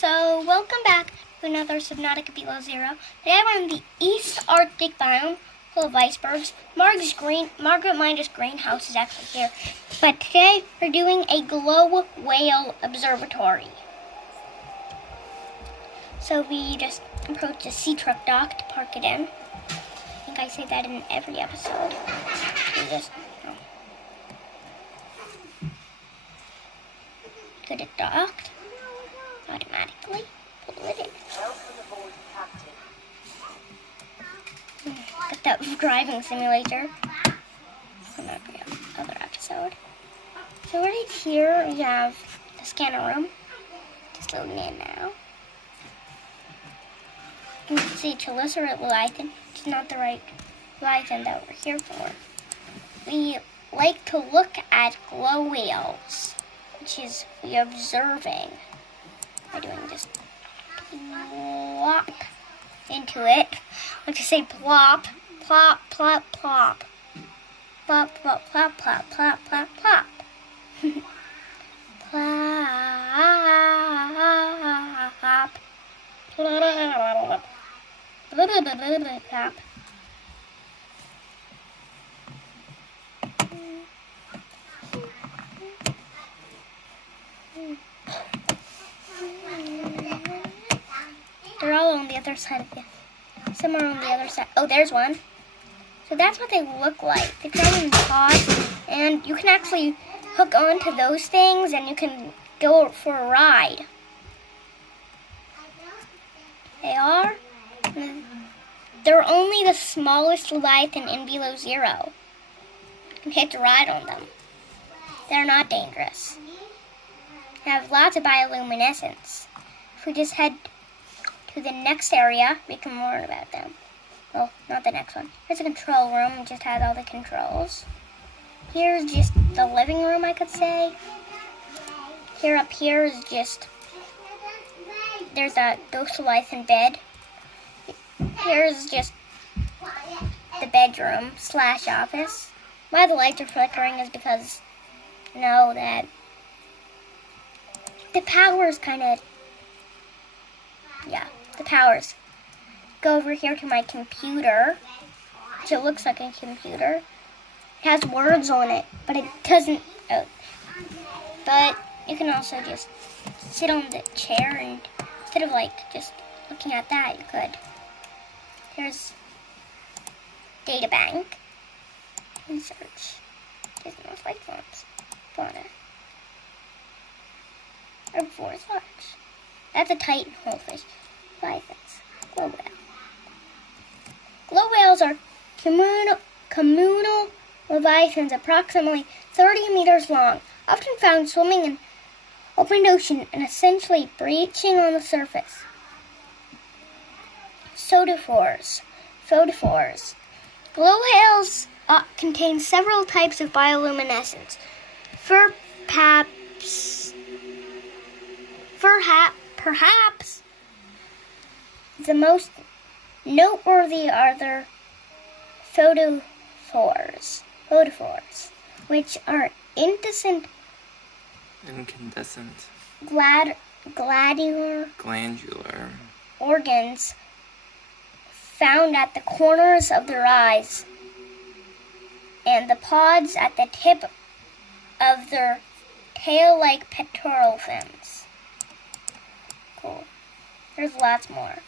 So, welcome back to another Subnautica Below Zero. Today we're in the East Arctic biome, full of icebergs. Margaret Minder's greenhouse is actually here. But today we're doing a glow whale observatory. So we just approached a sea truck dock to park it in. I think I say that in every episode. We just get it docked automatically. Pull it in. Got that driving simulator from every other episode. So right here we have the scanner room. Just loading in now. You can see Chelicerated Leviathan. It's not the right Leviathan that we're here for. We like to look at glow whales, which is we're observing by doing just plop into it. Like to say plop, plop, plop, plop. Plop, plop, plop, plop, plop, plop, plop. Plop. Plop. They're all on the other side of the... Some are on the other side. Oh, there's one. So that's what they look like. They come in pods, and you can actually hook onto those things, and you can go for a ride. They're only the smallest Leviathan in Below Zero. You can hitch a ride on them. They're not dangerous. They have lots of bioluminescence. If we just head to the next area, we can learn about them. Well, not the next one. Here's a control room. It just has all the controls. Here's just the living room, I could say. Up here is just... There's a ghost Leviathan bed. Here's just the bedroom / office. Why the lights are flickering is because I know that the power's kind of... Yeah, the power's. Go over here to my computer, which it looks like a computer. It has words on it, but it doesn't. But you can also just sit on the chair, and instead of just looking at that, you could. Here's data bank. Research. There's no flight forms. Fauna. Herbivores large. That's a Titan wholefish. Leviathans. Glow whale. Glow whales are communal leviathans approximately 30 meters long, often found swimming in open ocean and essentially breaching on the surface. Photophores. Glow whales contain several types of bioluminescence. Perhaps the most noteworthy are their photophores, which are incandescent glandular organs found at the corners of their eyes and the pods at the tip of their tail-like pectoral fins. Cool. There's lots more.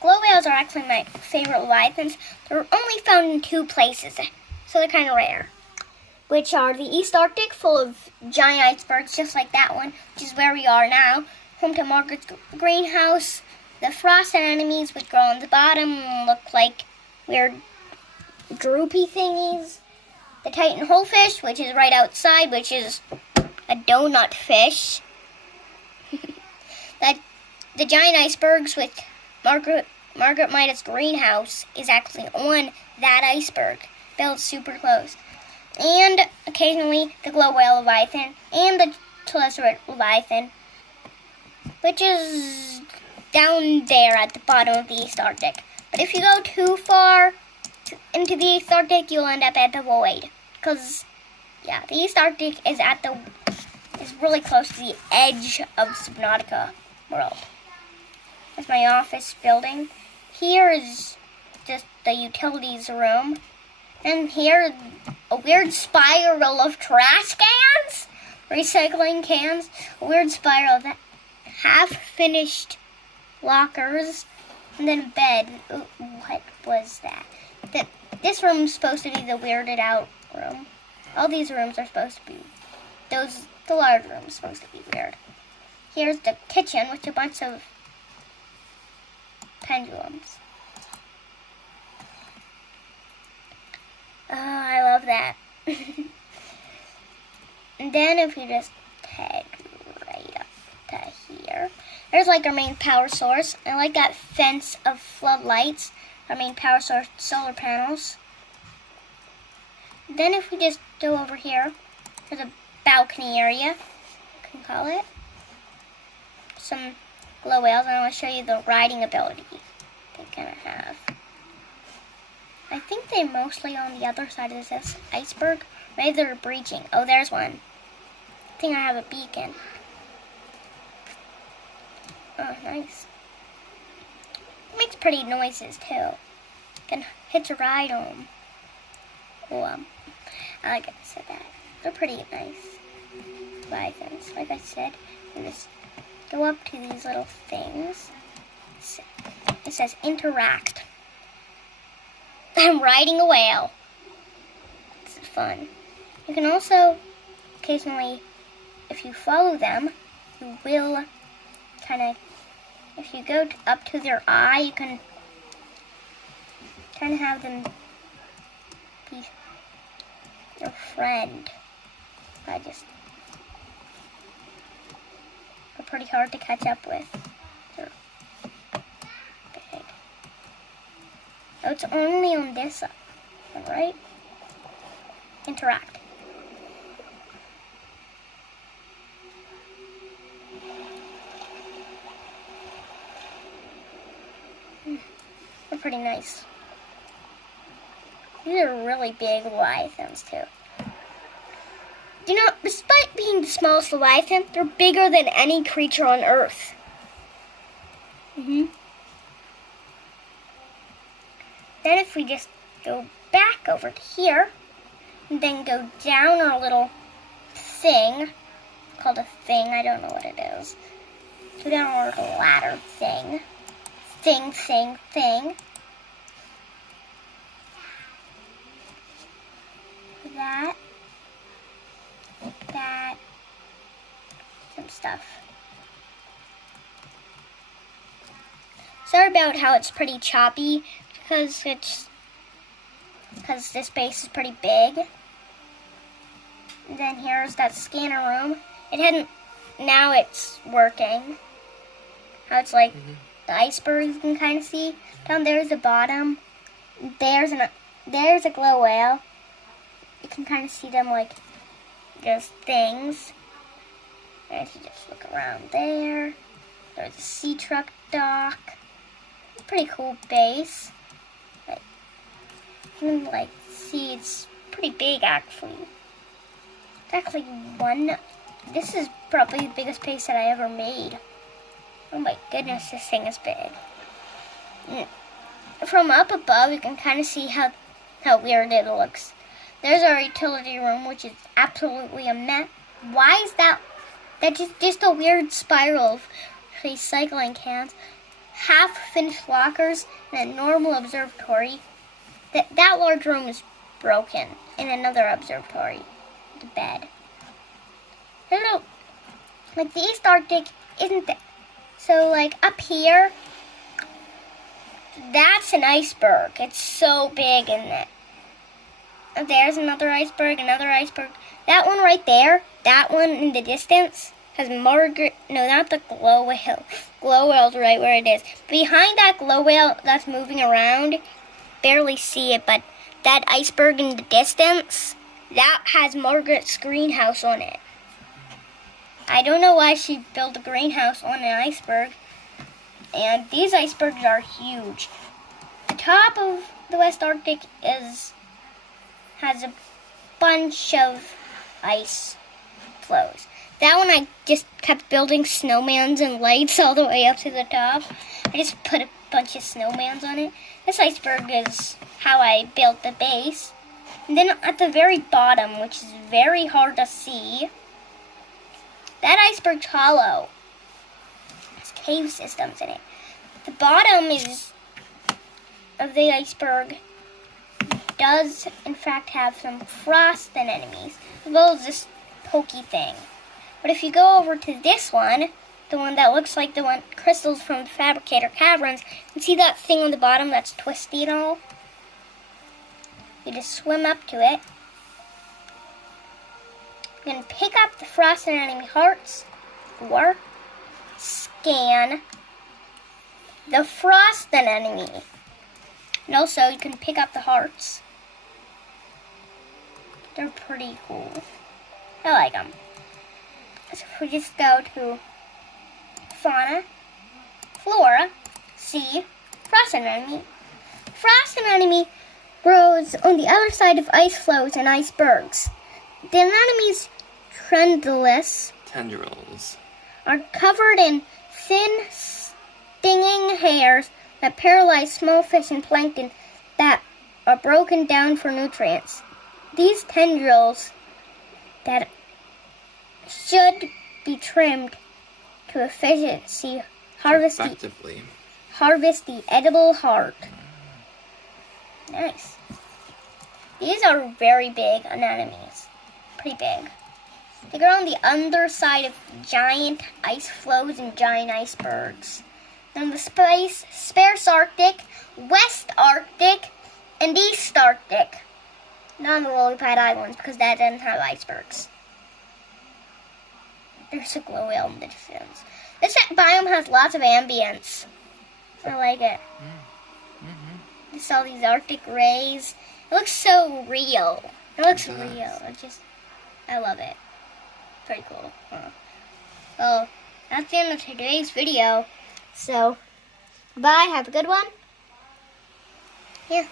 Glow whales are actually my favorite leviathans. They're only found in 2 places, so they're kind of rare, which are the East Arctic, full of giant icebergs, just like that one, which is where we are now, home to Margaret's greenhouse, the frost anemones, which grow on the bottom and look like weird droopy thingies, the Titan wholefish, which is right outside, which is a donut fish, the giant icebergs, which Margaret Minder's greenhouse is actually on that iceberg, built super close. And occasionally the glow whale leviathan and the Chelicerated Leviathan, which is down there at the bottom of the East Arctic. But if you go too far into the East Arctic, you'll end up at the void, because Yeah, the East Arctic is really close to the edge of Subnautica world. That's my office building. Here is just the utilities room. And here, a weird spiral of trash cans, recycling cans, a weird spiral of half-finished lockers, and then a bed. Ooh, what was that? This room is supposed to be the weirded out room. All these rooms are supposed to be, the large room is supposed to be weird. Here's the kitchen with a bunch of pendulums. Oh, I love that. And then if you just head right up to here, there's like our main power source. I like that fence of floodlights, our main power source, solar panels. Then if we just go over here, there's a balcony area, you can call it. Some glow whales, and I want to show you the riding ability they kind of have. I think they're mostly on the other side of this iceberg. Maybe they're breaching. Oh, there's one. I think I have a beacon. Oh, nice. It makes pretty noises, too. You can hitch a ride on them. Oh, I like I said that. They're pretty nice. License. Like I said, you just go up to these little things. It says interact. I'm riding a whale. It's fun. You can also occasionally, if you follow them, you will kind of, if you go up to their eye, you can kind of have them be your friend. They're pretty hard to catch up with. They're big. Oh, it's only on this side, right? Interact. They're pretty nice. These are really big leviathans, too. You know, despite being the smallest leviathan, they're bigger than any creature on Earth. Then if we just go back over to here, and then go down our little thing, called a thing, I don't know what it is. Go down our little ladder thing. Thing. That, some stuff. Sorry about how it's pretty choppy, because this base is pretty big. And then here's that scanner room. Now it's working. How it's like the iceberg you can kind of see. Down there's the bottom. There's a glow whale. You can kind of see them like just things. And if you just look around there, there's a sea truck dock. Pretty cool base. You can see it's pretty big actually. It's actually this is probably the biggest base that I ever made. Oh my goodness, this thing is big. From up above, you can kind of see how weird it looks. There's our utility room, which is absolutely a mess. Why is that? That's just a weird spiral of recycling cans, half-finished lockers, and a normal observatory. That large room is broken, and another observatory, the bed. I don't know, the East Arctic isn't that. So up here, that's an iceberg. It's so big in it. There's another iceberg. That one right there, that one in the distance has not the glow whale. Glow whale's right where it is. Behind that glow whale that's moving around, barely see it, but that iceberg in the distance, that has Margaret's greenhouse on it. I don't know why she built a greenhouse on an iceberg. And these icebergs are huge. The top of the West Arctic has a bunch of ice flows. That one I just kept building snowmans and lights all the way up to the top. I just put a bunch of snowmans on it. This iceberg is how I built the base. And then at the very bottom, which is very hard to see, that iceberg's hollow. There's cave systems in it. The bottom of the iceberg does in fact have some frosted enemies, as well as this pokey thing. But if you go over to this one, the one that looks like the one crystals from the Fabricator Caverns, you can see that thing on the bottom that's twisty and all. You just swim up to it. You can pick up the frosted enemy hearts, or scan the frosted enemy. And also, you can pick up the hearts. They're pretty cool. I like them. So if we just go to fauna, flora, sea, frost enemy. Frost enemy grows on the other side of ice flows and icebergs. The anemone's tendrils are covered in thin, stinging hairs that paralyze small fish and plankton that are broken down for nutrients. These tendrils that should be trimmed to efficiency harvest the edible heart. Nice. These are very big anemones. Pretty big. They grow on the underside of giant ice flows and giant icebergs. And the sparse Arctic, West Arctic, and East Arctic. Not on the Lily Pad Islands because that doesn't have icebergs. There's a glow whale in the distance. This biome has lots of ambience. I like it. Just all these Arctic rays. It looks so real. It looks real. I love it. Pretty cool. Well, that's the end of today's video. So, bye. Have a good one. Yeah,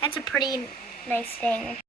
that's a pretty nice thing.